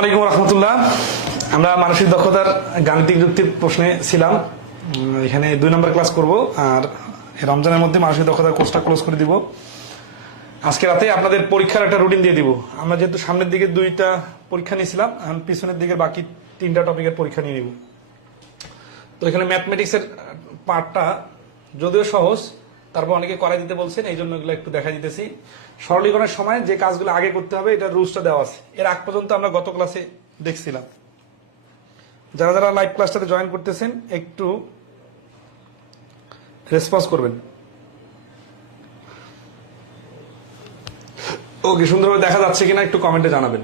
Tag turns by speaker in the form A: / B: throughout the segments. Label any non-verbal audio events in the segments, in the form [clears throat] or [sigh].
A: আসসালামু আলাইকুম রহমতুল্লাহ। আমরা মানসিক দক্ষতার গাণিতিক যুক্তির প্রশ্নে ছিলাম। এখানে দুই নম্বর ক্লাস করব আর রমজানের মধ্যে মানসিক দক্ষতার কোর্সটা ক্লোজ করে দিব। আজকে রাতে আপনাদের পরীক্ষার একটা রুটিন দিয়ে দিব। আমরা যেহেতু সামনের দিকে দুইটা পরীক্ষা নিয়েছিলাম, এখন পিছনের দিকে বাকি তিনটা টপিকের পরীক্ষা নিয়ে নিব। তো এখানে ম্যাথমেটিক্সের পার্টটা যদিও সহজ তারপর অনেকে করাই দিতে বলছেন, এই জন্য একটু দেখা দিতেছি। সরলীকরণের সময় যে কাজগুলো আগে করতে হবে, এটা রুলসটা দেওয়া আছে। এর আগ পর্যন্ত আমরা গত ক্লাসে দেখছিলাম। যারা যারা লাইভ ক্লাসটাতে জয়েন করতেছেন, একটু রেসপন্স করবেন। ওকে সুন্দরভাবে দেখা যাচ্ছে কিনা একটু কমেন্টে জানাবেন।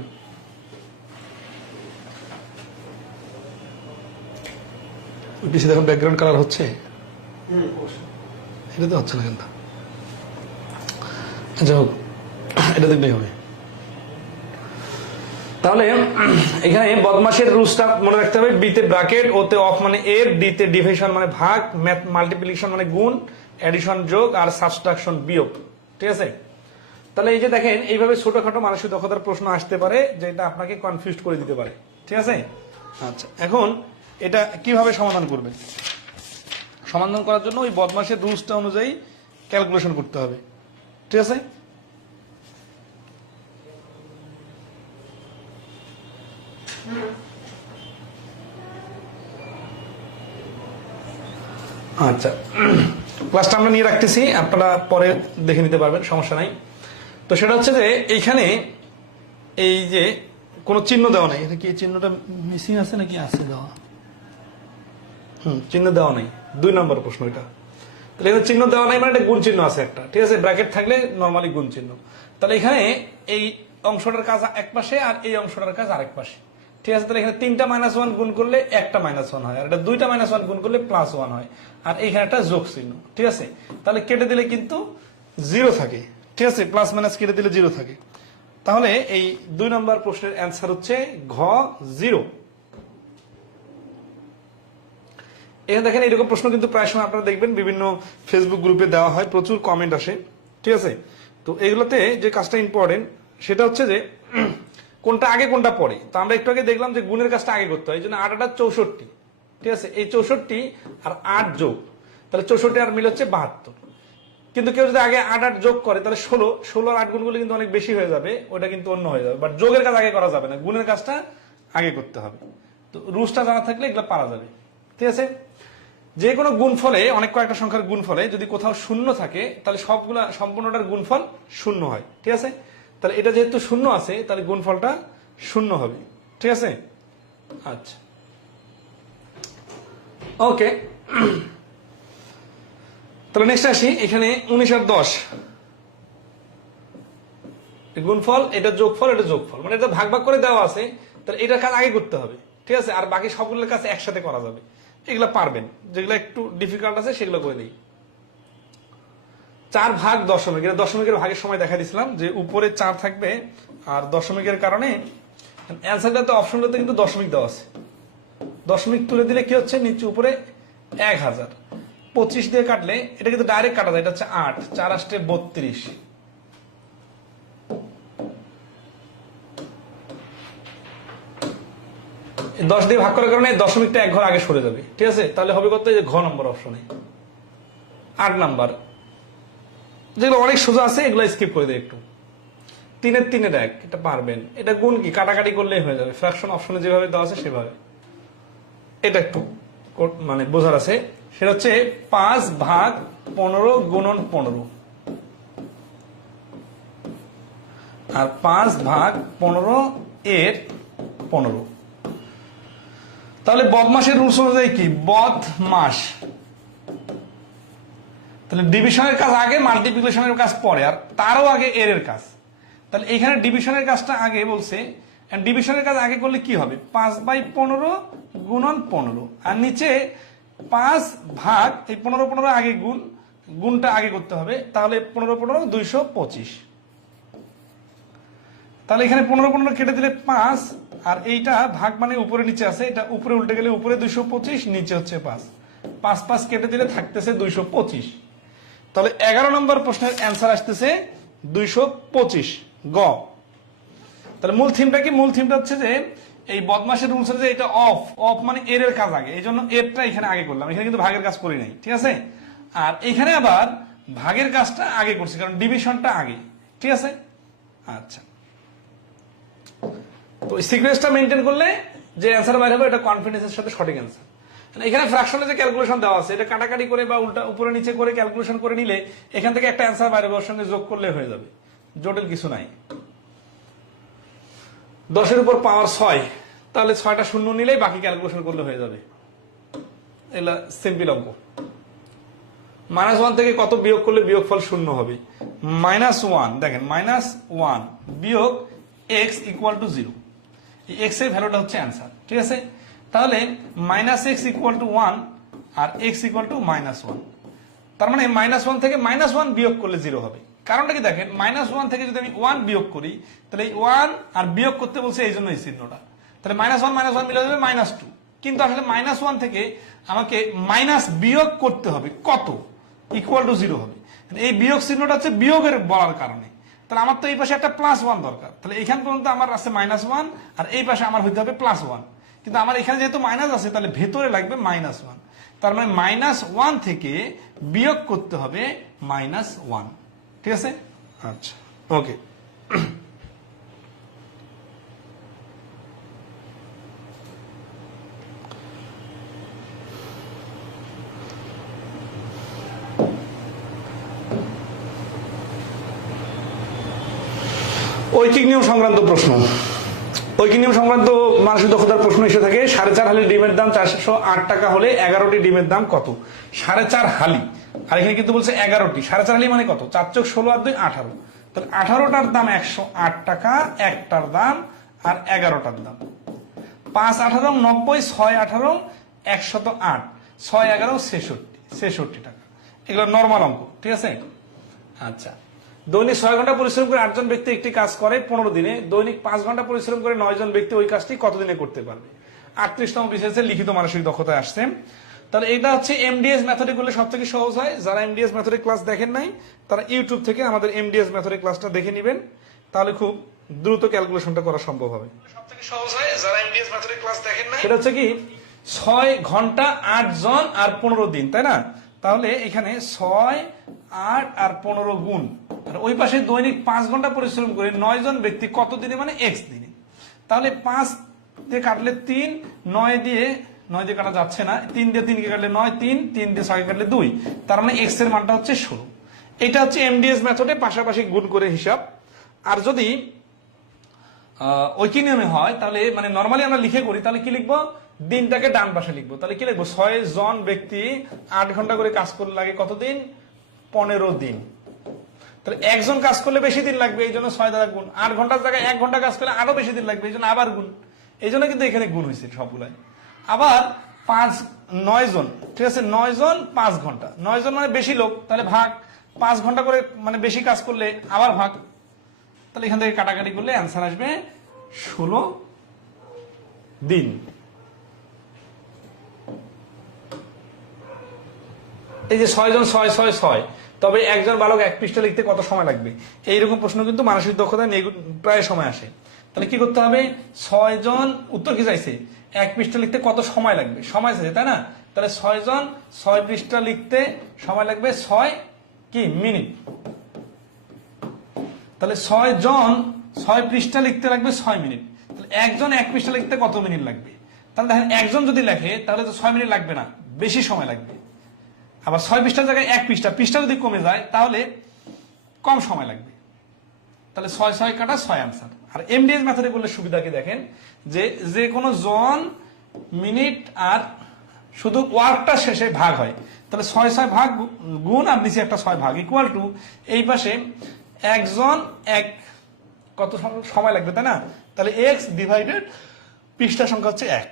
A: পিছিয়ে দেখুন ব্যাকগ্রাউন্ড কালার হচ্ছে? এটা তো হচ্ছে না। কিন্তু আচ্ছা হোক এটা দেখলেই হবে। তাহলে এখানে বদমাসের রুলসটা মনে রাখতে হবে বিতে ব্র্যাকেট ওতে অফ মানে এর ডিতে ডিভিশন মানে ভাগ ম্যাথ মাল্টিপ্লিকেশন মানে গুণ এডিশন যোগ আর সাবস্ট্রাকশন বিয়োগ। ঠিক আছে? তাহলে এই যে দেখেন এইভাবে ছোটখাটো মানসিক দক্ষতার প্রশ্ন আসতে পারে যেটা আপনাকে কনফিউজ করে দিতে পারে। ঠিক আছে? আচ্ছা। এখন এটা কীভাবে সমাধান করবেন সমাধান করার জন্য ওই বদমাসের রুলসটা অনুযায়ী ক্যালকুলেশন করতে হবে। ঠিক আছে? আচ্ছা। ক্লাসটা আমরা নিয়ে রাখতেছি, আপনারা পরে দেখে নিতে পারবেন, সমস্যা নাই। তো সেটা হচ্ছে যে, এইখানে এই যে কোনো চিহ্ন দেওয়া নাই। এটা কি চিহ্নটা মিসিং আছে নাকি আছে দেওয়া? হুম, চিহ্ন দেওয়া নাই। দুই নম্বর প্রশ্ন এটা। তাহলে এখানে চিহ্ন দেওয়া নাই মানে একটা গুণ চিহ্ন আছে একটা, ঠিক আছে? ব্র্যাকেট থাকলে নর্মালি গুণ চিহ্ন। তাহলে এখানে এই অংশটার কাজ এক পাশে আর এই অংশটার কাজ আরেক পাশে। ঠিক আছে? তাহলে এখানে তিনটা মাইনাস ওয়ান গুণ করলে একটা মাইনাস ওয়ান হয়, আর এটা দুইটা মাইনাস ওয়ান গুণ করলে প্লাস ওয়ান হয়, আর এইখানে একটা যোগ চিহ্ন, ঠিক আছে? তাহলে কেটে দিলে কিন্তু জিরো থাকে, ঠিক আছে? প্লাস মাইনাস কেটে দিলে জিরো থাকে। তাহলে এই দুই নম্বর প্রশ্নের অ্যান্সার হচ্ছে ঘ জিরো এখানে দেখেন, এরকম প্রশ্ন কিন্তু প্রায় সময় আপনারা দেখবেন, বিভিন্ন ফেসবুক গ্রুপে দেওয়া হয়, প্রচুর কমেন্ট আসে, ঠিক আছে? তো এগুলোতে যে কাজটা ইম্পর্টেন্ট সেটা হচ্ছে যে, [clears throat] কোনটা আগে, কোনটা পরে? তো আমরা একটু আগে দেখলাম যে গুণের কাজটা আগে করতে হয়, এই জন্য আট আটা চৌষট্টি, ঠিক আছে? এই চৌষট্টি আর আট যোগ, তাহলে চৌষট্টি আর মিল হচ্ছে বাহাত্তর। কিন্তু কেউ যদি আগে আট আট যোগ করে, তাহলে ষোলো ষোলো আর আট গুণগুলো কিন্তু অনেক বেশি হয়ে যাবে, ওটা কিন্তু অন্য হয়ে যাবে। বাট যোগের কাজ আগে করা যাবে না, গুণের কাজটা আগে করতে হবে। তো রুলসটা জানা থাকলে এগুলো পারা যাবে, ঠিক আছে? যে কোনো গুণফলে, অনেক কয়েকটা সংখ্যার গুণফলে যদি কোথাও শূন্য থাকে, তাহলে সবগুলা, সম্পূর্ণটার গুণফল শূন্য হয়। ঠিক আছে? তাহলে এটা যেহেতু শূন্য আছে, তাহলে গুণফলটা শূন্য হবে। ঠিক আছে? আচ্ছা। ওকে। তাহলে নেক্সট আসি। এখানে উনিশ আর দশ। গুণফল, এটা যোগফল এটা যোগফল। মানে এটা ভাগ ভাগ করে দেওয়া আছে, তাহলে এটার কাজ আগে করতে হবে। ঠিক আছে? আর বাকি সবগুলোর কাজ একসাথে করা যাবে। এগুলা পারবেন। যেগুলো একটু ডিফিকাল্ট আছে, সেগুলো করে দিই। চার ভাগ দশমিক। এটা দশমিকের ভাগের সময় দেখা দিছিলাম যে উপরে চার থাকবে আর দশমিকের কারণে অ্যান্সারটাতে অপশনটাতে কিন্তু দশমিক দেওয়া আছে। দশমিক তুলে দিলে কি হচ্ছে? নিচে উপরে এক হাজার। পঁচিশ দিয়ে কাটলে এটা কিন্তু ডাইরেক্ট কাটা যায়, এটা হচ্ছে আট। চার আষ্টে বত্রিশ। দশ দিয়ে ভাগ করার কারণে দশমিকটা এক ঘর আগে সরে যাবে। ঠিক আছে? তাহলে হবে কত? যে ঘ নম্বর অপশনে আট নাম্বার। যেগুলো অনেক সোজা আছে, এগুলো স্কিপ করে দেয় একটু। তিনের তিনের এক, এটা পারবেন। এটা গুণ কি? কাটাকাটি করলেই হয়ে যাবে। ফ্র্যাকশন অপশনে যেভাবে দেওয়া আছে, সেভাবে। এটা একটু মানে বোঝার আছে। সেটা হচ্ছে পাঁচ ভাগ পনেরো গুণন পনেরো। আর পাঁচ ভাগ পনেরো এর পনেরো। তাহলে বদমাসের রুলস অনুযায়ী কি? বদ মাস। তাহলে ডিভিশনের কাজ আগে মাল্টিপ্লিকেশনের কাজ পরে, আর তারও আগে এর এর কাজ। তাহলে এখানে ডিভিশনের কাজটা আগে বলছে ডিভিশনের কাজ আগে করলে কি হবে? পাঁচ বাই পনেরো গুণন পনেরো। আর নিচে পাঁচ ভাগ, এই পনেরো পনেরো আগে গুণ, গুণটা আগে করতে হবে, তাহলে পনেরো পনেরো দুইশো পঁচিশ। তাহলে এখানে পনেরো পনেরো কেটে দিলে পাঁচ, আর এইটা ভাগ মানে উপরে নিচে আছে, এটা উপরে উল্টে গেলে উপরে দুইশো পঁচিশ, নিচে হচ্ছে পাঁচ। পাঁচ পাঁচ কেটে দিলে থাকতেছে দুইশো পঁচিশ। তাহলে এগারো নম্বর প্রশ্নের অ্যান্সার আসতেছে দুইশো পঁচিশ, গ। তাহলে মূল থিমটা কি? মূল থিমটা হচ্ছে যে এই বদমাসের রুলস যে এটা অফ অফ মানে এর এর কাজ আগে। এই জন্য এরটা এখানে আগে করলাম। এখানে কিন্তু ভাগের কাজ করি নাই, ঠিক আছে? আর এখানে আবার ভাগের কাজটা আগে করছি, কারণ ডিভিশনটা আগে, ঠিক আছে? আচ্ছা। তো মেনটেন করলে যে অ্যান্সার হবে, এটা কনফিডেন্সের সাথে সঠিক অ্যান্সার এখানে ফ্র্যাকশনে যে ক্যালকুলেশন দেওয়া আছে, এটা কাটাকাটি করে বা উল্টা উপরে নিচে করে ক্যালকুলেশন করে নিলে এখান থেকে একটা অ্যান্সার বাইরে সঙ্গে যোগ করলে হয়ে যাবে। জটিল কিছু নাই। দশের উপর পাওয়ার ছয়, তাহলে ছয়টা শূন্য নিলেই বাকি ক্যালকুলেশন করলে হয়ে যাবে। এগুলা সিম্পল অঙ্ক। মাইনাস ওয়ান থেকে কত বিয়োগ করলে বিয়োগ ফল শূন্য হবে? মাইনাস ওয়ান দেখেন মাইনাস ওয়ান বিয়োগ এক্স ইকুয়াল টু জিরো এক্সের ভ্যালুটা হচ্ছে অ্যান্সার ঠিক আছে? তাহলে minus X equal to one R X equal to minus one তার মানে মাইনাস ওয়ান থেকে মাইনাস ওয়ান বিয়োগ করলে জিরো হবে। কারণটা কি দেখেন? মাইনাস ওয়ান থেকে যদি আমি ওয়ান বিয়োগ করি, তাহলে এই ওয়ান আর বিয়োগ করতে বলছে এই জন্য এই চিহ্নটা। তাহলে মাইনাস ওয়ান মাইনাস ওয়ান মিলে যাবে মাইনাস টু কিন্তু আসলে মাইনাস ওয়ান থেকে আমাকে মাইনাস বিয়োগ করতে হবে। কত? ইকুয়াল টু জিরো হবে। এই বিয়োগ চিহ্নটা হচ্ছে বিয়োগের বলার কারণে। তাহলে আমার তো এই পাশে একটা প্লাস ওয়ান দরকার। তাহলে এখান পর্যন্ত আমার আছে মাইনাস ওয়ান আর এই পাশে আমার হইতে হবে প্লাস ওয়ান কিন্তু আমার এখানে যেহেতু মাইনাস আছে, তাহলে ভেতরে লাগবে মাইনাস ওয়ান তার মানে মাইনাস ওয়ান থেকে বিয়োগ করতে হবে মাইনাস ওয়ান ঠিক আছে? আচ্ছা ওকে ঐকিক নিয়ম সংক্রান্ত প্রশ্ন। ঐকিক নিয়ম সংক্রান্ত মানসিক দক্ষতার প্রশ্ন এসে থাকে, সাড়ে চার হালি ডিমের দাম চারশো আট টাকা হলে এগারোটি ডিমের দাম কত? সাড়ে চার হালি। আর এখানে কিন্তু বলছে এগারোটি। সাড়ে চার হালি মানে কত? চার চোখ ষোলো আর দুই আঠারো। তাহলে আঠারোটার দাম একশো আট টাকা, একটার দাম আর এগারোটার দাম। পাঁচ আঠারো, নব্বই, ছয় আঠারো, একশত আট। ছয় এগারো, ছেষট্টি। ছেষট্টি টাকা। এগুলো নর্মাল অঙ্ক, ঠিক আছে? আচ্ছা। দৈনিক ছয় ঘণ্টা পরিশ্রম করে আটজন ব্যক্তি একটি কাজ করে পনেরো দিনে। দৈনিক পাঁচ ঘণ্টা পরিশ্রম করে নয় জন ব্যক্তি ওই কাজটি কতদিনে করতে পারবে? আটত্রিশতম বিশেষে লিখিত মানসিক দক্ষতায় আসছে। তাহলে এটা হচ্ছে এমডিএস মেথডে করলে সব থেকে সহজ হয়। যারা এমডিএস মেথডে ক্লাস দেখেন নাই তারা ইউটিউব থেকে আমাদের এমডিএস মেথডে ক্লাসটা দেখে নেবেন। তাহলে খুব দ্রুত ক্যালকুলেশনটা করা সম্ভব হবে। সব থেকে সহজ হয় যারা এমডিএস মেথডে ক্লাস দেখেন নাই। সেটা হচ্ছে কি? ছয় ঘণ্টা আট জন আর পনেরো দিন তাই না? তাহলে এখানে ছয় আট আর পনেরো গুণ। ওই পাশে দৈনিক পাঁচ ঘণ্টা পরিশ্রম করে নয় জন ব্যক্তি কত দিনে মানে এক্স দিনে। তাহলে পাঁচ দিয়ে কাটলে তিন, নয় দিয়ে নয় দিয়ে কাটা যাচ্ছে না। তিন দিয়ে তিনকে কাটলে নয়, তিন তিন দিয়ে ছয় কাটলে দুই। তার মানে এক্সের মানটা হচ্ছে ষোলো। এটা হচ্ছে এমডিএস মেথডে পাশাপাশি গুণ করে হিসাব। আর যদি ঐকি নিয়মে হয়, তাহলে মানে নর্মালি আমরা লিখে করি, তাহলে কি লিখব? দিনটাকে ডান পাশে লিখব। তাহলে কি লিখব? ছয় জন ব্যক্তি আট ঘণ্টা করে কাজ করলে লাগে কতদিন? পনেরো দিন। তাহলে একজন কাজ করলে বেশি দিন লাগবে, এই জন্য ছয় দ্বারা গুণ। আট ঘণ্টার জায়গায় এক ঘণ্টা কাজ করলে আরও বেশি দিন লাগবে, এই জন্য আবার গুণ। এই জন্য কিন্তু এখানে গুণ হয়েছে সবগুলাই। আবার পাঁচ, নয় জন, ঠিক আছে? নয় জন, পাঁচ ঘণ্টা। নয় জন মানে বেশি লোক, তাহলে ভাগ। পাঁচ ঘণ্টা করে মানে বেশি কাজ করলে আবার ভাগ। তাহলে এখান থেকে কাটাকাটি করলে অ্যান্সার আসবে ষোলো দিন। এই যে ছয় জন ছয় ছয় ছয়। তবে একজন বালক এক পৃষ্ঠা লিখতে কত সময় লাগবে? এইরকম প্রশ্ন কিন্তু মানসিক দক্ষতা নেই- প্রায় সময় আসে। তাহলে কি করতে হবে? ছয় জন উত্তর কি চাইছে? এক পৃষ্ঠা লিখতে কত সময় লাগবে? সময় চাইছে, তাই না? তাহলে ছয় জন ছয় পৃষ্ঠা লিখতে সময় লাগবে ছয় কি? মিনিট। তাহলে ছয় জন ছয় পৃষ্ঠা লিখতে লাগবে ছয় মিনিট। তাহলে একজন এক পৃষ্ঠা লিখতে কত মিনিট লাগবে? তাহলে দেখেন, একজন যদি লেখে, তাহলে তো ছয় মিনিট লাগবে না। বেশি সময় লাগবে। আবার ছয় পৃষ্ঠার জায়গায় এক পৃষ্ঠা পৃষ্ঠা যদি কমে যায়, তাহলে কম সময় লাগবে। তাহলে ছয় ছয় কাটা ছয় আনসার আর এমডিএস মেথডে করলে সুবিধা কি দেখেন? যে যে কোনো জন, মিনিট আর শুধু ওয়ার্কটা শেষে ভাগ হয়। তাহলে ছয় ছয় ভাগ গুণ আর নিচে একটা ছয় ভাগ ইকুয়াল টু এই পাশে একজন এক কত সময় লাগবে, তাই না? তাহলে এক্স ডিভাইডেড পৃষ্ঠা সংখ্যা হচ্ছে এক।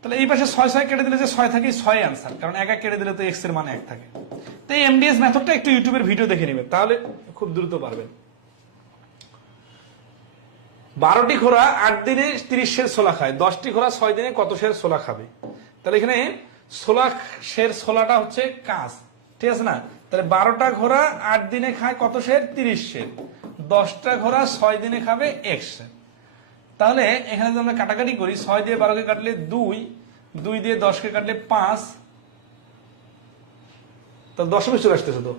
A: তাহলে এই পাশে ছয় ছয় কেটে দিলে যে ছয় থাকে ছয় আনসার কারণ এক কেটে দিলে তো এক্সের মানে এক থাকে। তো এই এমডিএস মেথডটা একটু ইউটিউবের ভিডিও দেখে নেবেন, তাহলে খুব দ্রুত পারবেন। বারোটি ঘোড়া আট দিনে তিরিশ শের ছোলা খায়, দশটি ঘোড়া ছয় দিনে কত শের ছোলা খাবে? তাহলে এখানে ছোলা শের ছোলাটা হচ্ছে কাজ, ঠিক আছে না? তাহলে বারোটা ঘোড়া আট দিনে খায় কত শের? তিরিশ শের। দশটা ঘোড়া ছয় দিনে খাবে এক শের। তাহলে এখানে যদি আমরা কাটাকাটি করি, ছয় দিয়ে বারোকে কাটলে দুই দুই দিয়ে দশকে কাটলে পাঁচ। তো দশমিক চলে আসতেছে তো।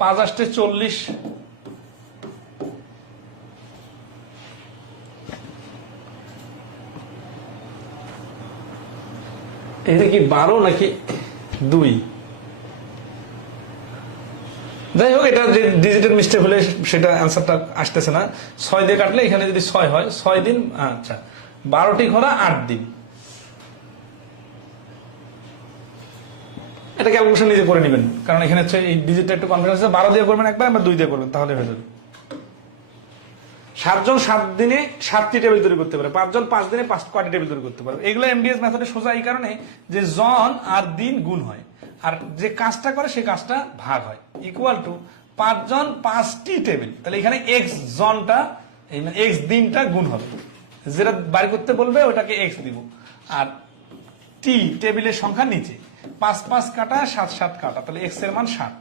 A: পাঁচ আসতে চল্লিশ। এটা কি বারো নাকি দুই? যাই হোক, এটা যে ডিজিটাল মিস্টেক হলে সেটা অ্যান্সারটা আসতেছে না। ছয় দিয়ে কাটলে এখানে যদি ছয় হয়, ছয় দিন আচ্ছা বারোটি ঘোড়া আট দিন। এটা ক্যালকুলেশন নিজে করে নেবেন, কারণ এখানে হচ্ছে এই ডিজিটটা একটু কনফিডেন্স আছে, বারো দিয়ে করবেন একবার, বা দুই দিয়ে করবেন, তাহলে হয়ে যাবে। সাতজন সাত দিনে সাতটি টেবিল তৈরি করতে পারে, পাঁচজন পাঁচ দিনে পাঁচ কয়টি টেবিল তৈরি করতে পারে। এগুলো এমডিএস মেথডে সোজা এই কারণে যে জন আর দিন গুণ হয়। আর যে কাজটা করে, সে কাজটা ভাগ হয়। ইকুয়াল টু পাঁচজন পাঁচটি টেবিল তাহলে এখানে এক্স জনটা এক্স দিনটা গুণ হবে। যেটা বাড়ি করতে বলবে, ওটাকে এক্স দিব। আর টি টেবিলের সংখ্যা নিচে। পাঁচ পাঁচ কাটা, সাত সাত কাটা। তাহলে এক্সের মান সাত।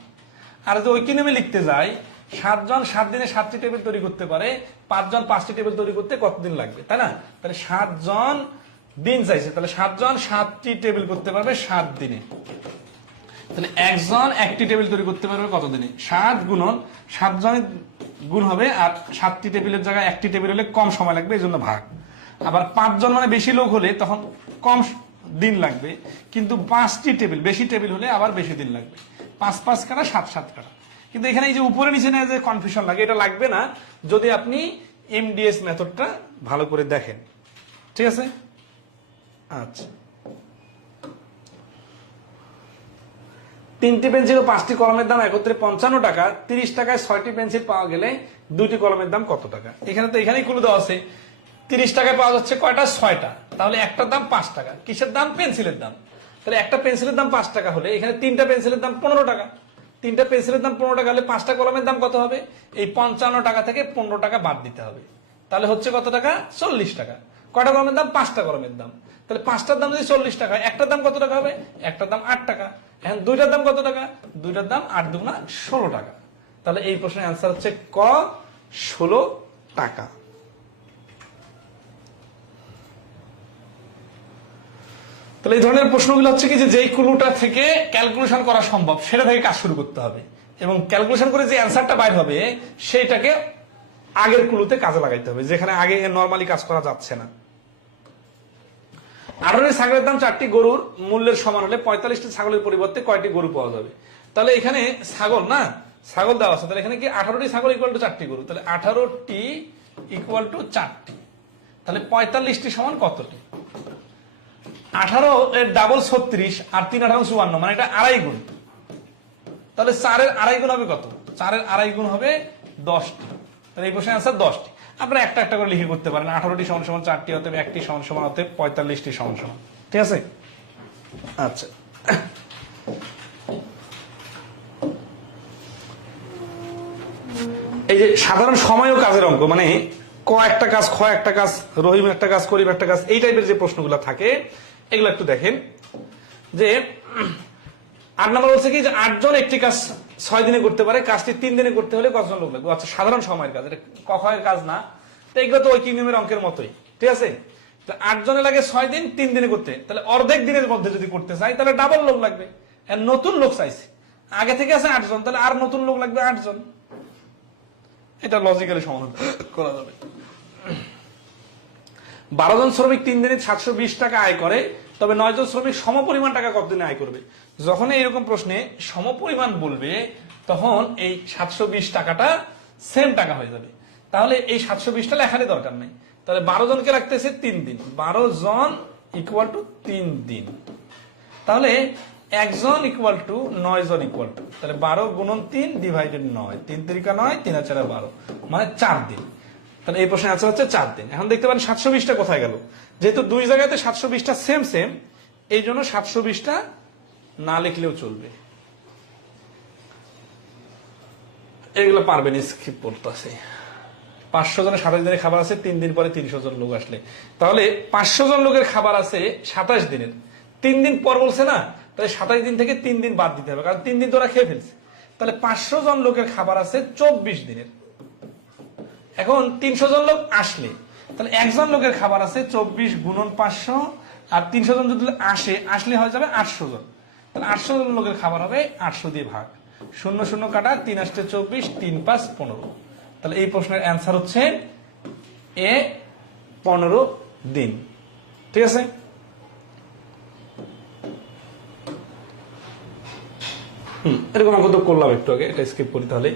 A: আর যদি ঐক্য নেমে লিখতে যাই, সাতজন সাত দিনে সাতটি টেবিল তৈরি করতে পারে। পাঁচজন পাঁচটি টেবিল তৈরি করতে কতদিন লাগবে, তাই না? তাহলে সাতজন দিন চাইছে। তাহলে সাতজন সাতটি টেবিল করতে পারবে সাত দিনে। তাহলে একজন একটি টেবিল তৈরি করতে পারবে কতদিনে? সাত গুণন সাতজন গুণ হবে আর সাতটি টেবিলের জায়গায় একটি টেবিল হলে কম সময় লাগবে এই জন্য ভাগ। আবার পাঁচজন মানে বেশি লোক হলে তখন কম দিন লাগবে, কিন্তু পাঁচটি টেবিল, বেশি টেবিল হলে আবার বেশি দিন লাগবে। পাঁচ পাঁচ কাটা, সাত সাত কাটা। কিন্তু এখানে এই যে উপরে নিচে নেয় যে কনফিউশন লাগে, এটা লাগবে না, যদি আপনি এমডিএস মেথডটা ভালো করে দেখেন। ঠিক আছে? আচ্ছা। তিনটি পেন্সিল ও পাঁচটি কলমের দাম একত্রে পঞ্চান্ন টাকা, তিরিশ টাকায় ছয়টি পেন্সিল পাওয়া গেলে দুটি কলমের দাম কত টাকা? এখানে তো এখানেই কুলু দেওয়া আছে। তিরিশ টাকায় পাওয়া যাচ্ছে কয়টা? ছয়টা। তাহলে একটার দাম পাঁচ টাকা। কিসের দাম? পেন্সিলের দাম। তাহলে একটা পেন্সিলের দাম পাঁচ টাকা হলে এখানে তিনটা পেন্সিলের দাম পনেরো টাকা। তিনটা পেন্সিলের দাম পনেরো টাকা হলে পাঁচটা কলমের দাম কত হবে? এই পঞ্চান্ন টাকা থেকে পনেরো টাকা বাদ দিতে হবে। তাহলে হচ্ছে কত টাকা? চল্লিশ টাকা। কয়টা কলমের দাম? পাঁচটা কলমের দাম। তাহলে পাঁচটার দাম যদি চল্লিশ টাকা, একটার দাম কত টাকা হবে? একটার দাম আট টাকা। এখন দুইটার দাম কত টাকা? দুইটার দাম আট দুগুণা ষোলো টাকা। তাহলে এই প্রশ্নের অ্যান্সার হচ্ছে ক, ষোলো টাকা। তাহলে এই ধরনের প্রশ্নগুলো হচ্ছে কি যে যেই কুলুটা থেকে ক্যালকুলেশন করা সম্ভব, সেটা থেকে কাজ শুরু করতে হবে। এবং ক্যালকুলেশন করে যে অ্যান্সারটা বাইর হবে, সেইটাকে আগের কুলুতে কাজে লাগাইতে হবে, যেখানে আগে নর্মালি কাজ করা যাচ্ছে না। আঠারোটি ছাগলের দাম চারটি গরুর মূল্যের সমান হলে পঁয়তাল্লিশটি ছাগলের পরিবর্তে কয়টি গরু পাওয়া যাবে? তাহলে এখানে ছাগল, না? ছাগল দেওয়া আছে। তাহলে এখানে কি আঠারোটি ছাগল ইকুয়াল টু চারটি গরু? তাহলে আঠারোটি ইকুয়াল টু চারটি। তাহলে পঁয়তাল্লিশটি সমান কতটি? আঠারো এর ডাবল ছত্রিশ আর তিন আঠারো চুয়ান্ন মানে এটা আড়াই গুণ। তাহলে চারের আড়াই গুণ হবে কত? চারের আড়াই গুণ হবে দশটি। তাহলে এই প্রশ্নের অ্যান্সার দশটি। আপনারা একটা একটা করে লিখে করতে পারেন। আঠারোটি সমান সমান চারটি হতে একটি সমান সমান হতে পঁয়তাল্লিশটি সমান সমান। ঠিক আছে? আচ্ছা। এই যে সাধারণ সময় ও কাজের অঙ্ক মানে ক একটা কাজ খ একটা কাজ রহিম একটা কাজ করিম একটা কাজ এই টাইপের যে প্রশ্নগুলো থাকে এগুলো একটু দেখেন। যে আট নম্বর বলছে কি? যে আটজন একটি কাজ ছয় দিনে করতে পারে, কাজটি তিন দিনে করতে হলে কতজন লোক লাগবে? আচ্ছা সাধারণ সময়ের কাজ, এটা কখয়ের কাজ না। তো এগুলো তো ঐকিক নিয়মের অঙ্কের মতোই, ঠিক আছে? তো আটজনে লাগে ছয় দিন, তিন দিনে করতে। তাহলে অর্ধেক দিনের মধ্যে যদি করতে চাই, তাহলে ডাবল লোক লাগবে। নতুন লোক চাইছে। আগে থেকে আছে আটজন তাহলে আর নতুন লোক লাগবে আটজন এটা লজিক্যালি সমাধান করা যাবে। বারো জন শ্রমিক তিন দিনে সাতশো বিশ টাকা আয় করে। তবে নয় জন শ্রমিক সমপরিমাণ টাকা কতদিনে আয় করবে? যখন এরকম প্রশ্নে সমপরিমাণ বলবে, তখন এই সাতশো বিশ টাকাটা সেম টাকা হয়ে যাবে। তাহলে এই সাতশো বিশটা লেখারই দরকার নেই। তাহলে বারো জনকে রাখতেছে তিন দিন। বারো জন ইকুয়াল টু তিন দিন। তাহলে একজন ইকুয়াল টু নয় জন ইকুয়াল টু তাহলে বারো গুণন তিন ডিভাইডেড নয়। তিন তিরিকা নয়, তিন হাজার বারো। মানে চার দিন। তাহলে এই প্রশ্নের আনসার হচ্ছে চার দিন। এখন দেখতে পারেন সাতশো বিশটা কোথায় গেল। যেহেতু দুই জায়গাতে সাতশো বিশটা সেম সেম এই জন্য সাতশো বিশটা না লিখলেও চলবে। এগুলো পারবেন স্কিপ করতেছে পাঁচশো জনের সাতাশ দিনের খাবার আছে, তিন দিন পরে তিনশো জন লোক আসলে। তাহলে পাঁচশো জন লোকের খাবার আছে সাতাশ দিনের। তিন দিন পর বলছে না, তাহলে সাতাশ দিন থেকে তিন দিন বাদ দিতে হবে, কারণ তিন দিন তো ওরা খেয়ে ফেলছে। তাহলে পাঁচশো জন লোকের খাবার আছে চব্বিশ দিনের। এখন তিনশো জন লোক আসলে। তাহলে একজন লোকের খাবার আছে চব্বিশ গুণন পাঁচশো, আর তিনশো জন যদি আসে, আসলে হয়ে যাবে আটশো জন। তাহলে আটশো জন লোকের খাবার হবে আটশো দিয়ে ভাগ। শূন্য শূন্য কাটা, তিন আসতে চব্বিশ, তিন পাঁচ, পনেরো। তাহলে এই প্রশ্নের অ্যান্সার হচ্ছে এ পনেরো দিন। ঠিক আছে? এরকম অঙ্ক তো করলাম একটু আগে, এটা স্কিপ করি তাহলে।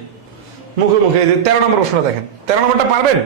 A: মুখে মুখে তেরো নম্বর প্রশ্নটা দেখেন। তেরো নম্বরটা পারবেন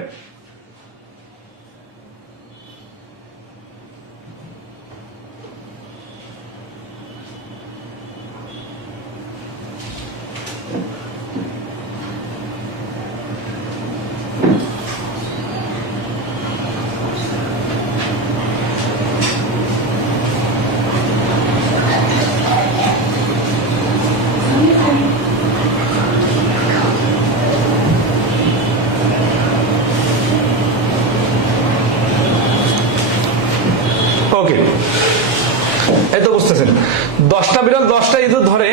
A: ওকে এই তো বুঝতেছেন দশটা বিড়াল দশটা ইঁদুর ধরে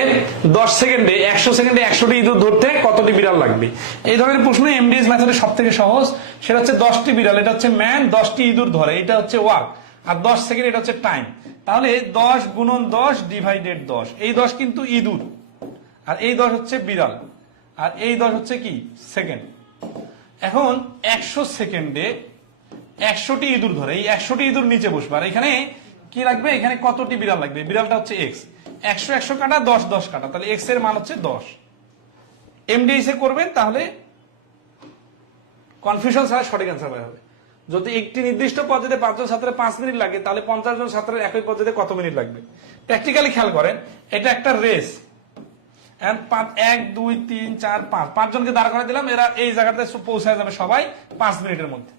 A: দশ সেকেন্ডে একশো সেকেন্ডে একশোটি ইঁদুর ধরতে কতটি বিড়াল লাগবে? এই ধরনের প্রশ্ন এমডিএস মেথডে সব থেকে সহজ। সেটা হচ্ছে দশটি বিড়াল, এটা হচ্ছে ম্যান দশটি ইঁদুর ধরে, এটা হচ্ছে ওয়ার্ক আর দশ সেকেন্ড, এটা হচ্ছে টাইম তাহলে দশ গুণন দশ ডিভাইডেড দশ, এই দশ কিন্তু ইঁদুর। আর এই দশ হচ্ছে বিড়াল। আর এই দশ হচ্ছে কি? সেকেন্ড। এখন একশো সেকেন্ডে একশোটি ইঁদুর ধরে, এই একশোটি ইঁদুর নিচে বসবে। আর এখানে কি লাগবে? এখানে কতটি বিড়াল লাগবে? বিড়ালটা হচ্ছে এক্স একশো একশো কাটা, দশ দশ কাটা। তাহলে এক্সের মান হচ্ছে দশ। এমডিএস এ করবেন, তাহলে কনফিউশন ছাড়া সঠিক অ্যান্সার বের হবে। যদি একটি নির্দিষ্ট পদ্ধতিতে পাঁচজন ছাত্রের পাঁচ মিনিট লাগে, তাহলে পঞ্চাশ জন ছাত্রের একই পদ্ধতিতে কত মিনিট লাগবে? প্র্যাকটিক্যালি খেয়াল করেন, এটা একটা রেস এক, দুই, তিন, চার, পাঁচ। পাঁচজনকে দাঁড় করে দিলাম, এরা এই জায়গাতে পৌঁছায় যাবে সবাই পাঁচ মিনিটের মধ্যে।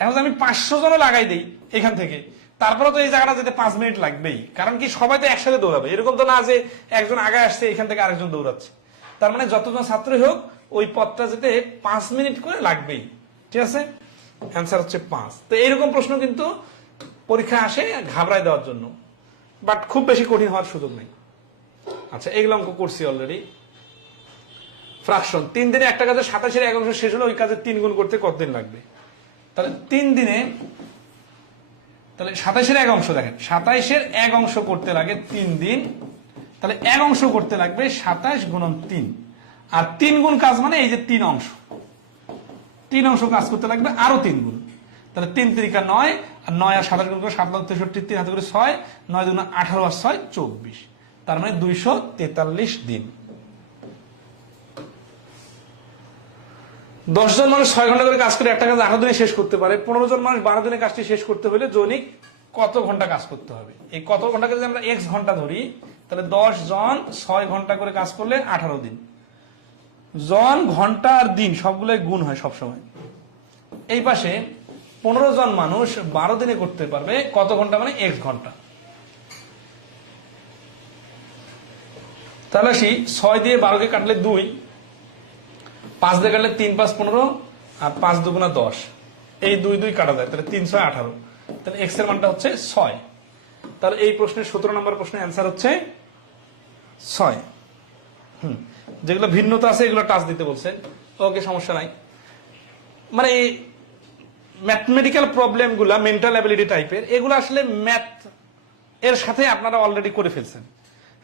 A: এখন আমি পাঁচশো জনও লাগাই দিই, এখান থেকে তারপরে তো এই জায়গাটা যেতে পাঁচ মিনিট লাগবেই। কারণ কি সবাই তো একসাথে দৌড়াবে। এরকম তো না যে একজন আগে আসছে, এখান থেকে আরেকজন দৌড়াচ্ছে। তার মানে যতজন ছাত্রই হোক, ওই পথটা যেতে পাঁচ মিনিট করে লাগবেই। ঠিক আছে? অ্যান্সার হচ্ছে পাঁচ। তো এইরকম প্রশ্ন কিন্তু পরীক্ষা আসে ঘাবড়ায় দেওয়ার জন্য। বাট খুব বেশি কঠিন হওয়ার সুযোগ নেই। আচ্ছা এগুলো অঙ্ক করছি অলরেডি ফ্রাকশন তিন দিনে একটা কাজে সাতাশের এক অংশ শেষ হলে ওই কাজে তিন গুণ করতে কতদিন লাগবে? তাহলে তিন দিনে তাহলে সাতাইশের এক অংশ দেখেন। সাতাইশের এক অংশ করতে লাগে তিন দিন। তাহলে এক অংশ করতে লাগবে সাতাশ গুণন তিন। আর তিন গুণ কাজ মানে এই যে তিন অংশ। তিন অংশ কাজ করতে লাগবে আরও তিন গুণ। তাহলে তিন তিরিকা নয়, আর নয় আর সাতাশ গুণ করে সাত লাখ তেষট্টি, তিন হাতে করে ছয়, নয় দুগুণ আঠারো আর ছয়, চব্বিশ। তার মানে দুইশো তেতাল্লিশ দিন। দশ জন মানুষ ছয় ঘণ্টা করে কাজ করে একটা কাজ আঠারো দিনে শেষ করতে পারে। পনেরো জন মানুষ বারো দিনে কাজটি শেষ করতে হলে জৈনিক কত ঘণ্টা কাজ করতে হবে? এই কত ঘন্টাকে যদি আমরা এক্স ঘণ্টা ধরি, তাহলে দশ জন ছয় ঘণ্টা করে কাজ করলে আঠারো দিন। জন, ঘণ্টা আর দিন সবগুলোই গুণ হয় সবসময়। এই পাশে পনেরো জন মানুষ বারো দিনে করতে পারবে, কত ঘণ্টা মানে এক্স ঘণ্টা। তাহলে আসি, ছয় দিয়ে বারোকে কাটলে দুই। পাঁচ দিয়ে কাটলে তিন, পাঁচ পনেরো, আর পাঁচ দুগুণা দশ। এই দুই দুই কাটা যায়, তাহলে তিন ছয় আঠারো। তাহলে এক্সের মানটা হচ্ছে ছয়। তাহলে এই প্রশ্নের সতেরো নম্বর প্রশ্নের অ্যান্সার হচ্ছে ছয়। হুম, যেগুলো ভিন্নতা আছে, এগুলো টাচ দিতে বলছেন ওকে, সমস্যা নাই। মানে এই ম্যাথমেটিক্যাল প্রবলেমগুলা মেন্টাল অ্যাবিলিটি টাইপের এগুলো আসলে ম্যাথ এর সাথে আপনারা অলরেডি করে ফেলছেন।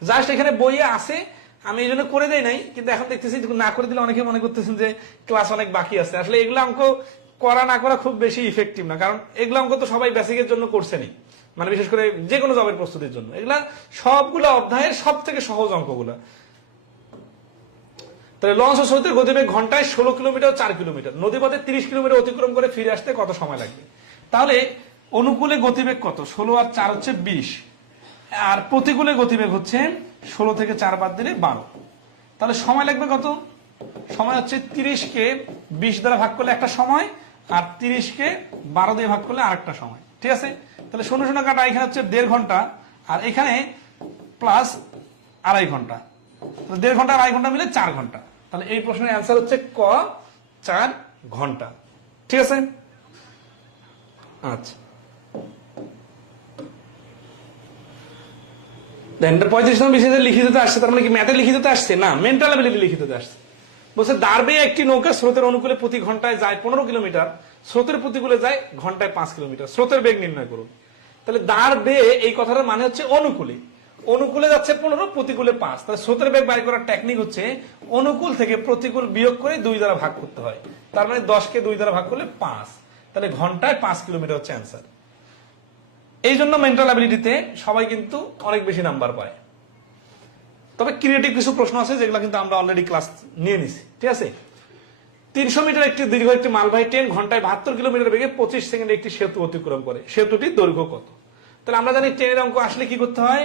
A: জাস্ট এখানে বইয়ে আছে আমি এই জন্য করে দেই নাই, কিন্তু এখন দেখতেছি না করে দিলে অনেকে মনে করতেছেন যে ক্লাস অনেক বাকি আছে। আসলে এগুলো অঙ্ক করা না করা খুব বেশি ইফেক্টিভ না, কারণ এগুলো অঙ্ক তো সবাই বেসিকের জন্য করছেনই। মানে বিশেষ করে যে কোনো জবের প্রস্তুতির জন্য। এগুলা সবগুলো অধ্যায়ের সব থেকে সহজ অঙ্কগুলা। তাহলে লঞ্চ স্রোতের গতিবেগ ঘন্টায় ষোলো কিলোমিটার, চার কিলোমিটার। নদীপথে তিরিশ কিলোমিটার অতিক্রম করে ফিরে আসতে কত সময় লাগবে? তাহলে অনুকূলে গতিবেগ কত? ষোলো আর চার হচ্ছে বিশ। আর প্রতিকূলে গতিবেগ হচ্ছে ষোলো থেকে চার বাদ দিলে বারো। তাহলে সময় লাগবে কত? সময় হচ্ছে তিরিশকে বিশ দ্বারা ভাগ করলে একটা সময়, আর তিরিশকে বারো দিয়ে ভাগ করলে আরেকটা সময়। ঠিক আছে? তাহলে শূন্য শূন্য কাটা এখানে হচ্ছে দেড় ঘণ্টা, আর এখানে প্লাস আড়াই ঘণ্টা। দেড় ঘণ্টা আড়াই ঘণ্টা মিলে চার ঘণ্টা। তাহলে এই প্রশ্নের অ্যান্সার হচ্ছে ক, চার ঘণ্টা। ঠিক আছে? আচ্ছা। দেখেন পঁয়ত্রিশ নম্বর বিশেষে লিখিততে আসছে, তার মানে কি ম্যাথে লিখিততে আসছে? না মেন্টাল অ্যাবিলিটি লিখিততে আসছে। বলছে দাঁড়বে একটি নৌকা স্রোতের অনুকূলে প্রতি ঘন্টায় যায় পনেরো কিলোমিটার, স্রোতের প্রতিকূলে যায় ঘন্টায় পাঁচ কিলোমিটার। স্রোতের বেগ নির্ণয় করুন। তাহলে দাঁড় বেয়ে এই কথাটার মানে হচ্ছে অনুকূলে। অনুকূলে যাচ্ছে পনেরো, প্রতিকূলে পাঁচ। তাহলে স্রোতের বেগ বাড়ি করার টেকনিক হচ্ছে অনুকূল থেকে প্রতিকূল বিয়োগ করে দুই দ্বারা ভাগ করতে হয়। তার মানে দশকে দুই দ্বারা ভাগ করলে পাঁচ। তাহলে ঘন্টায় পাঁচ কিলোমিটার হচ্ছে অ্যান্সার এই জন্য মেন্টাল অ্যাবিলিটিতে সবাই কিন্তু অনেক বেশি নাম্বার পায়। তবে ক্রিয়েটিভ কিছু প্রশ্ন আছে, যেগুলো কিন্তু আমরা অলরেডি ক্লাস নিয়ে নিছি। ঠিক আছে? তিনশো মিটার একটি দীর্ঘ একটি মালবাহী ট্রেন ঘন্টায় বাহাত্তর কিলোমিটার বেগে পঁচিশ সেকেন্ডে একটি সেতু অতিক্রম করে। সেতুটির দৈর্ঘ্য কত? তাহলে আমরা জানি ট্রেনের অঙ্ক আসলে কি করতে হয়?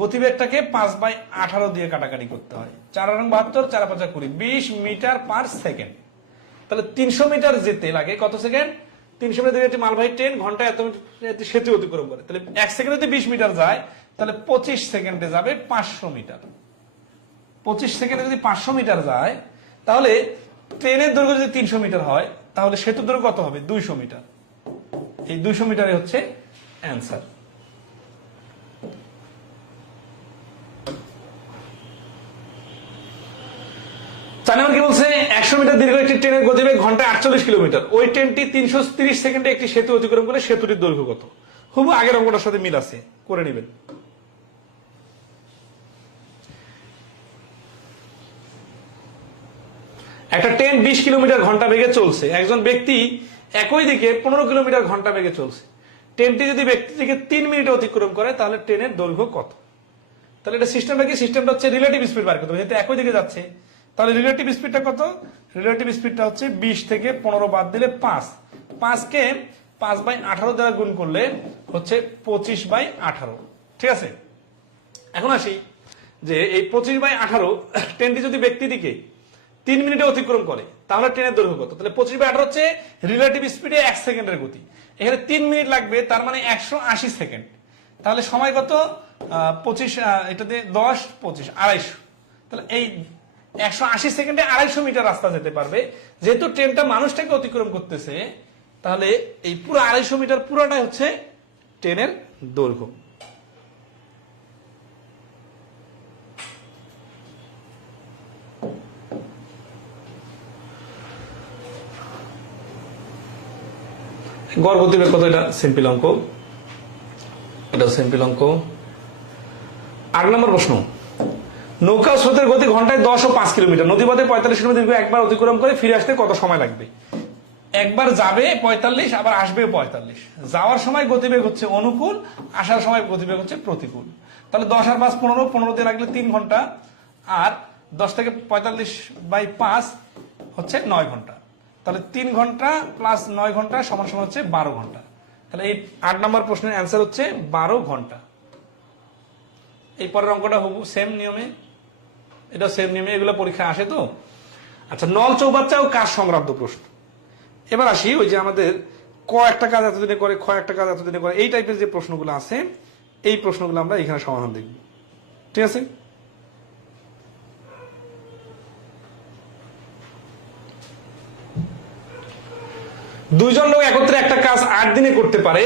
A: গতিবেগটাকে পাঁচ বাই আঠারো দিয়ে কাটাকাটি করতে হয়। চার রং বাহাত্তর, চার পাঁচা কুড়ি, বিশ মিটার পার সেকেন্ড। তাহলে তিনশো মিটার যেতে লাগে কত সেকেন্ড? তিনশো মিটার একটি মালবাহী ট্রেন ঘণ্টা এত সেতু অতিক্রম করে। তাহলে এক সেকেন্ডে যদি বিশ মিটার যায়, তাহলে পঁচিশ সেকেন্ডে যাবে পাঁচশো মিটার। পঁচিশ সেকেন্ডে যদি পাঁচশো মিটার যায়, তাহলে ট্রেনের দৈর্ঘ্য যদি তিনশো মিটার হয়, তাহলে সেতুর দৈর্ঘ্য কত হবে? দুইশো মিটার। এই দুইশো মিটারে হচ্ছে অ্যান্সার চার নম্বর কি বলছে একশো মিটার দীর্ঘ একটি ট্রেনের গতিবেগ ঘন্টায় আটচল্লিশ কিলোমিটার। ওই ট্রেনটি তিনশো তিরিশ সেকেন্ডে একটি সেতু অতিক্রম করে সেতুটির দৈর্ঘ্য কত? হুবু আগের অঙ্কটার সাথে মিল আছে। করে নেবেন। একটা ট্রেন বিশ কিলোমিটার ঘণ্টা বেগে চলছে। একজন ব্যক্তি একই দিকে পনেরো কিলোমিটার ঘণ্টা বেগে চলছে। ট্রেনটি যদি ব্যক্তিটিকে তিন মিনিটে অতিক্রম করে, তাহলে ট্রেনের দৈর্ঘ্য কত? তাহলে এটা সিস্টেমটা কি? সিস্টেমটা হচ্ছে রিলেটিভ স্পিড বার করতে হবে। যেহেতু একই দিকে যাচ্ছে তাহলে রিলেটিভ স্পিডটা কত? রিলেটিভ স্পিডটা হচ্ছে বিশ থেকে পনেরো বাদ দিলে পাঁচ। পাঁচকে পাঁচ বাই আঠারো দ্বারা গুণ করলে হচ্ছে পঁচিশ বাই আঠারো। ঠিক আছে? এখন আসি যে এই পঁচিশ বাই আঠারো ট্রেনটি যদি ব্যক্তিটিকে তিন মিনিটে অতিক্রম করে, তাহলে ট্রেনের দৈর্ঘ্য কত? তাহলে পঁচিশ বাই আঠারো হচ্ছে রিলেটিভ স্পিডে এক সেকেন্ডের গতি। এখানে তিন মিনিট লাগবে, তার মানে একশো আশি সেকেন্ড। তাহলে সময় কত? পঁচিশ এটাতে দশ, পঁচিশ, আড়াইশো। তাহলে এই একশো আশি সেকেন্ডে আড়াইশো মিটার রাস্তা যেতে পারবে। যেহেতু ট্রেনটা মানুষটাকে অতিক্রম করতেছে, তাহলে এই পুরো আড়াইশো মিটার পুরোটাই হচ্ছে ট্রেনের দৈর্ঘ্য। গড় গতিবেগ কত এটা? সিম্পল অঙ্ক। এটা সিম্পল অঙ্ক। আট নম্বর প্রশ্ন। নৌকা স্রোতের গতি ঘন্টায় দশ ও পাঁচ কিলোমিটার। নদীপথে পঁয়তাল্লিশ কিলোমিটার একবার অতিক্রম করে ফিরে আসতে কত সময় লাগবে? একবার যাবে পঁয়তাল্লিশ, আবার আসবে পঁয়তাল্লিশ। যাওয়ার সময় গতিবেগ হচ্ছে অনুকূল, আসার সময় গতিবেগ হচ্ছে প্রতিকূল। তাহলে দশ আর পাঁচ পনেরো পনেরো দিয়ে লাগলে তিন ঘণ্টা, আর দশ থেকে পঁয়তাল্লিশ বাই পাঁচ হচ্ছে নয় ঘণ্টা। তাহলে তিন ঘণ্টা প্লাস নয় ঘণ্টা সমান সমান হচ্ছে বারো ঘণ্টা। তাহলে এই আট নম্বর প্রশ্নের অ্যান্সার হচ্ছে বারো ঘণ্টা। এই পরের অঙ্কটা হবু সেম নিয়মে। এটা সেম নিয়মে এগুলো পরীক্ষা আসে তো? আচ্ছা নল চৌবাচ্চা ও কাজ সংক্রান্ত প্রশ্ন। এবার আসি, ওই যে আমাদের ক একটা কাজ এতদিনে করে, খ একটা কাজ এতদিনে করে, এই টাইপের যে প্রশ্নগুলো আছে, এই প্রশ্নগুলো আমরা এখানে সমাধান দেখব। ঠিক আছে? দুইজন লোক একত্রে একটা কাজ আট দিনে করতে পারে,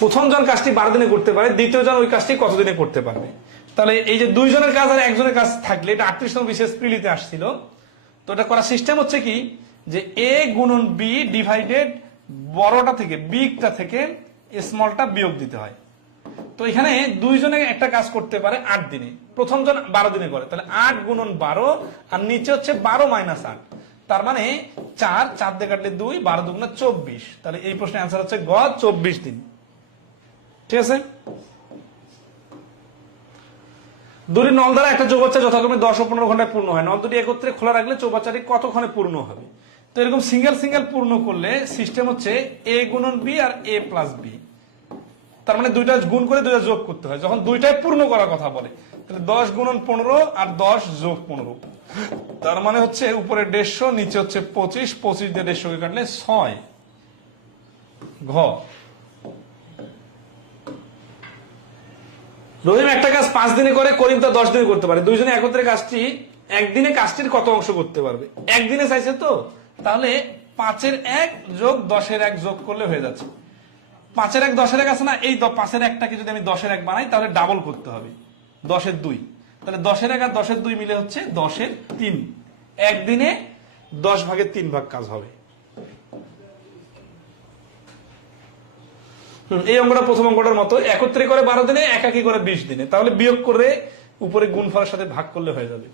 A: প্রথম জন কাজটি বারো দিনে করতে পারে, দ্বিতীয় জন ওই কাজটি কতদিনে করতে পারবে? তাহলে এই যে দুইজনের কাজ আর একজনের কাজ থাকলে, এটা আটত্রিশতম বিশেষ প্রিলিতে আসছিল। তো এটা করার সিস্টেম হচ্ছে কি? যে এ গুণন বি ডিভাইডেড বড়টা থেকে বিগটা থেকে স্মলটা বিয়োগ দিতে হয়। তো এখানে দুইজনে একটা কাজ করতে পারে আট দিনে। প্রথম জন বারো দিনে করে। তাহলে আট গুণন বারো, আর নিচে হচ্ছে বারো মাইনাস আট। তার মানে চার চার দিয়ে কাটলে দুই, বারো দুগুণা চব্বিশ। তাহলে এই প্রশ্নের অ্যান্সার হচ্ছে গ, চব্বিশ দিন। ঠিক আছে? দুটি নল দ্বারা একটা চৌবাচ্চা যথাক্রমে দশ ও পনেরো ঘন্টায় পূর্ণ হয় নল দুটি একত্রে খোলা রাখলে চৌবাচ্চাটি কতক্ষণে পূর্ণ হবে? তো এরকম সিঙ্গেল সিঙ্গেল পূর্ণ করলে সিস্টেম হচ্ছে এ গুণন বি আর এ প্লাস বি তার মানে দুইটা গুণ করে দুইটা যোগ করতে হয়। যখন দুইটাই পূর্ণ করার কথা বলে, তাহলে দশ গুণন পনেরো আর দশ যোগ পনেরো। তার মানে হচ্ছে উপরে দেড়শো, নিচে হচ্ছে পঁচিশ পঁচিশ দিয়ে দেড়শোকে কাটলে ছয়। ঘ। রহিম, একটা কাজ পাঁচ দিনে করে, করিম তা দশ দিনে করতে পারে। দুইজনে একত্রে কাজটি, একদিনে কাজটির কত অংশ করতে পারবে? একদিনে চাইছে তো? তাহলে পাঁচের এক যোগ দশের এক যোগ করলে হয়ে যাচ্ছে। পাঁচের এক, দশের এক আছে না? এই পাঁচের একটাকে যদি আমি দশের এক বানাই, তাহলে ডাবল করতে হবে। দশের দুই। তাহলে দশের এক আর দশের দুই মিলে হচ্ছে দশের তিন। একদিনে দশ ভাগের তিন ভাগ কাজ হবে। এই অঙ্কটা প্রথম অঙ্কটার মতো, একত্রে করে বারো দিনে, একাকি করে বিশ দিনে। তাহলে বিয়োগ করে উপরে গুণফলের সাথে ভাগ করলে হয়ে যাবে।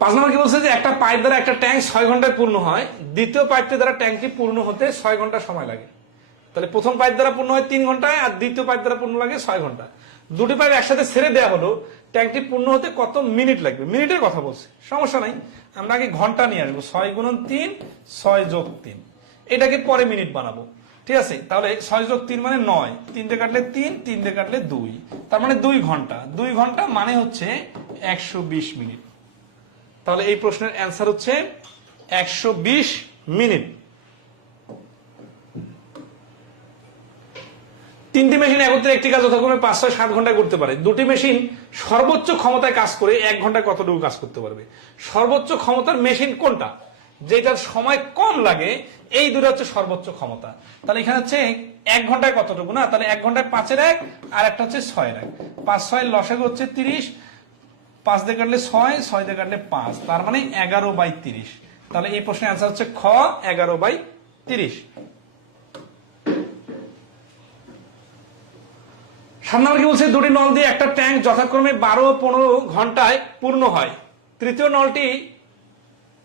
A: পাঁচ নম্বর কি বলছে যে একটা পাইপ দ্বারা একটা ট্যাঙ্ক ছয় ঘন্টায় পূর্ণ হয়, দ্বিতীয় পাইপটি দ্বারা ট্যাঙ্কটি পূর্ণ হতে ছয় ঘণ্টা সময় লাগে। তাহলে প্রথম পাইপ দ্বারা পূর্ণ হয় তিন ঘন্টায়, আর দ্বিতীয় পাইপ দ্বারা পূর্ণ লাগে ছয় ঘণ্টা। দুটি পাইপ একসাথে ছেড়ে দেওয়া হলো, ট্যাঙ্কটি পূর্ণ হতে কত মিনিট লাগবে? মিনিটের কথা বলছে, সমস্যা নাই। আমরা আগে ঘণ্টা নিয়ে আসব, ছয় গুণন তিন, ছয় যোগ তিন। এটাকে পরে মিনিট বানাবো। ঠিক আছে? তাহলে ছয় যোগ তিন মানে নয়। তিন দিয়ে কাটলে তিন তিন দিয়ে কাটলে দুই। তার মানে দুই ঘণ্টা। দুই ঘণ্টা মানে হচ্ছে একশো বিশ মিনিট। তাহলে এই প্রশ্নের অ্যান্সার হচ্ছে একশো বিশ মিনিট। তিনটি মেশিন একত্রে একটি কাজ যথাক্রমে পাঁচ, ছয়, সাত ঘন্টায় করতে পারে। দুটি মেশিন সর্বোচ্চ ক্ষমতায় কাজ করে এক ঘন্টায় কতটুকু কাজ করতে পারবে? সর্বোচ্চ ক্ষমতার মেশিন কোনটা? যেটার সময় কম লাগে, এই দুটো হচ্ছে সর্বোচ্চ ক্ষমতা। তাহলে এখানে হচ্ছে এক ঘন্টায় কতটুকু না? তাহলে এক ঘন্টায় পাঁচের এক, আর একটা হচ্ছে ছয়ের এক। পাঁচ ছয় লসাগু হচ্ছে তিরিশ, পাঁচ দিয়ে কাটলে ছয় ছয় দিয়ে কাটলে পাঁচ। তার মানে এগারো বাই তিরিশ। তাহলে এই প্রশ্নের অ্যান্সার হচ্ছে খ, এগারো বাই তিরিশ। নম্বর কি বলছে দুটি নল দিয়ে একটা ট্যাঙ্ক যথাক্রমে বারো পনেরো ঘন্টায় পূর্ণ হয়। তৃতীয় নলটি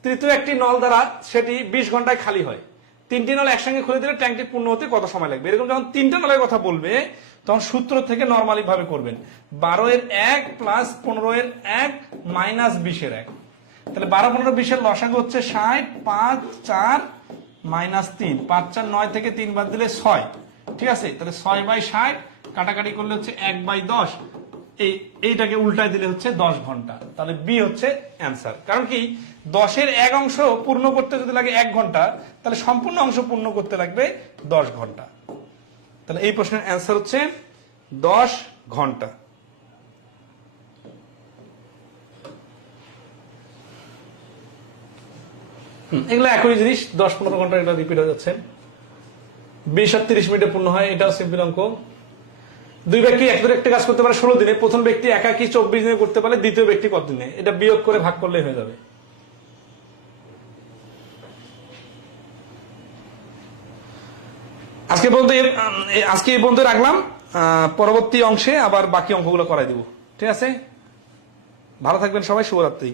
A: তৃতীয় একটি নল দ্বারা সেটি বিশ ঘন্টায় খালি হয়। তিনটি নল একসঙ্গে খুলে দিলে ট্যাঙ্কটি পূর্ণ হতে কত সময় লাগবে? এরকম যখন তিনটা নলের কথা বলবে, তখন সূত্র থেকে নর্মালি ভাবে করবেন। বারো এর এক প্লাস পনেরো এর এক মাইনাস বিশের এক। তাহলে বারো, পনেরো বিশের লসাগু হচ্ছে ষাট, পাঁচ, চার মাইনাস তিন। পাঁচ, চার, নয় থেকে তিন বাদ দিলে ছয়। ঠিক আছে? তাহলে ছয় বাই ষাট, কাটাকাটি করলে হচ্ছে এক বাই দশ। এই, এইটাকে উল্টায় দিলে হচ্ছে দশ ঘণ্টা। তাহলে বি হচ্ছে অ্যান্সার কারণ কি, দশের এক অংশ পূর্ণ করতে যদি লাগে এক ঘণ্টা, তাহলে সম্পূর্ণ অংশ পূর্ণ করতে লাগবে দশ ঘণ্টা। তাহলে এই প্রশ্নের অ্যান্সার হচ্ছে দশ ঘণ্টা। এগুলো একই জিনিস, দশ পনেরো ঘণ্টা এটা রিপিট হয়ে যাচ্ছে। বিশ আর তিরিশ মিনিটে পূর্ণ হয়, এটাও সিম্পল অঙ্ক। দুই ব্যক্তি একদরে একটা কাজ করতে পারে ষোলো দিনে, প্রথম ব্যক্তি একাকি চব্বিশ দিনে করতে পারে, দ্বিতীয় ব্যক্তি কত দিনে এটা বিয়োগ করে ভাগ করলে হয়ে যাবে। আজকে বলতে, আজকে এই বন্ধু রাখলাম পরবর্তী অংশে আবার বাকি অঙ্কগুলো করাই দেব। ঠিক আছে? ভালো থাকবেন সবাই, শুভরাত্রি।